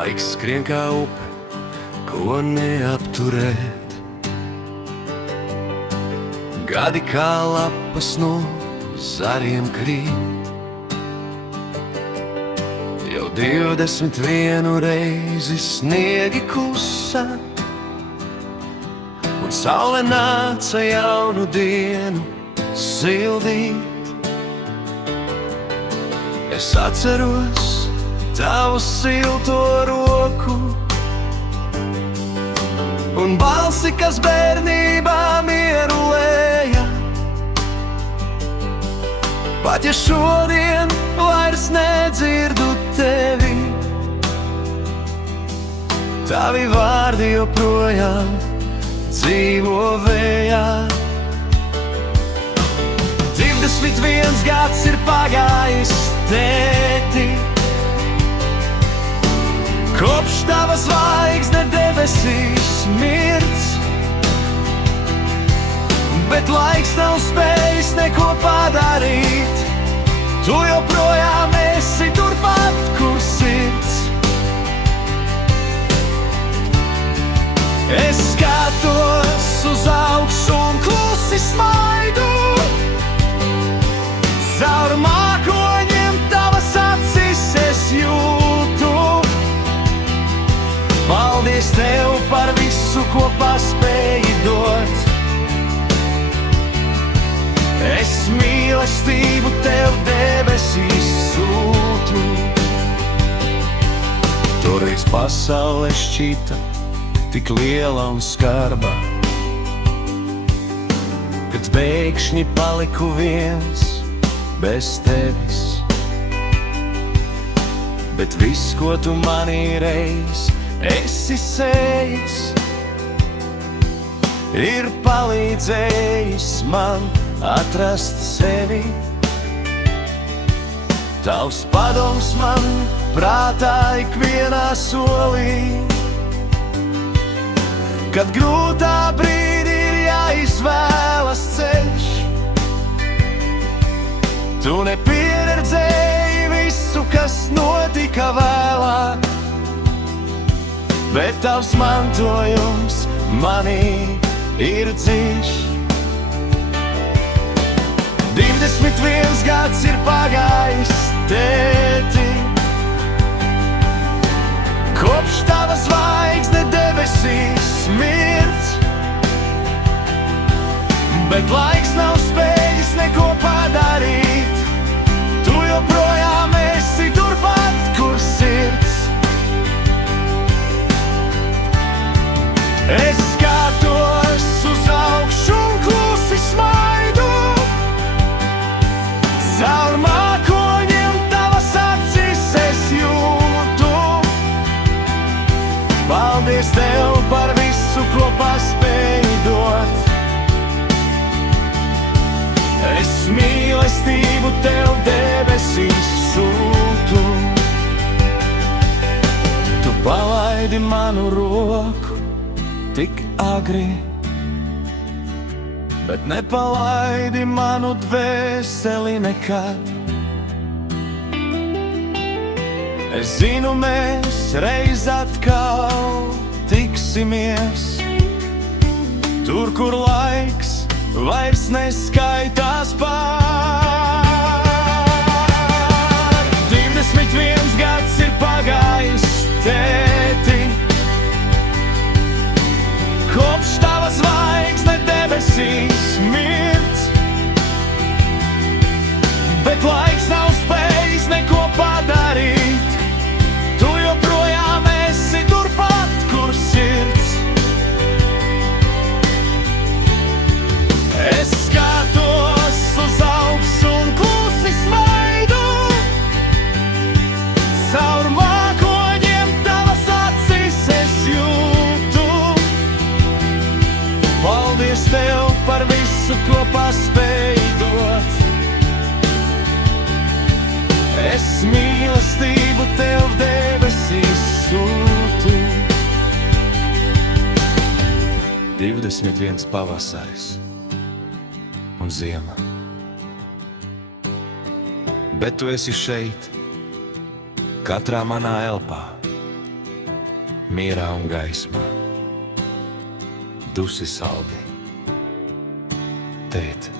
Laiks skrien kā upe, ko neapturēt. Gadi kā lapas no zariem krīt. Jau 21 reizi sniegi klusa, un saule nāca jaunu dienu sildīt. Es atceros tavu silto roku un balsi, kas bērnībā mieru lēja. Pat ja šodien vairs nedzirdu tevi, tavi vārdi joprojām dzīvo vējā. 21 gads ir pagājis, tēti, kopš tava zvaigzne debesīs mirts, bet laiks nav spējis neko padarīt. Tu joprojām esi turpat, kur sirds. Es skatos uz augšu un klusi smaidu. Caur mākoņiem tavas acis es jūtu. Paldies tev par visu, ko paspēji dot. Es mīlestību tev debesīs sūtu. Toreiz pasaule šķita tik liela un skarba, kad pēkšņi paliku viens bez tevis. Bet viss, ko tu manī reiz esi sējis, ir palīdzējis man atrast sevi. Tavs padoms man prātā ikvienā solī, kad grūtā brīdī ir jāizvēlas ceļš. Tu nepieredzēji visu, kas notika vēlāk, bet tavs mantojums manī ir dziļš. 21 gads ir pagājis, tēti, kopš tava zvaigzne debesīs mirts, bet laiks nav spējis neko padarīt. Tu joprojām esi turpat, kur sirds. Es skatos uz augšu un klusi smaidu. Caur mākoņiem tavas acis es jūtu. Paldies tev par visu, ko paspēji dot. Es mīlestību tev debesīs sūtu. Tu palaidi manu roku tik agri, bet nepalaidi manu dvēseli nekad. Es zinu, mēs reiz atkal tiksimies, tur, kur laiks vairs neskaitās pār. 21 gads ir pagājis, tēti, kopš tava zvaigzne debesīs mirts, bet laiks nav spējis neko padarīt. Tu joprojām esi turpat, kur sirds. Es skatos uz augšu un klusi smaidu. Caur mākoņiem tavas acis es jūtu. Paldies tev par visu, ko paspēji dot. Es mīlestību tev debesīs sūtu. 21 pavasaris un ziema, bet tu esi šeit, katrā manā elpā. mierā un gaismā. Dusi saldi. Tēt,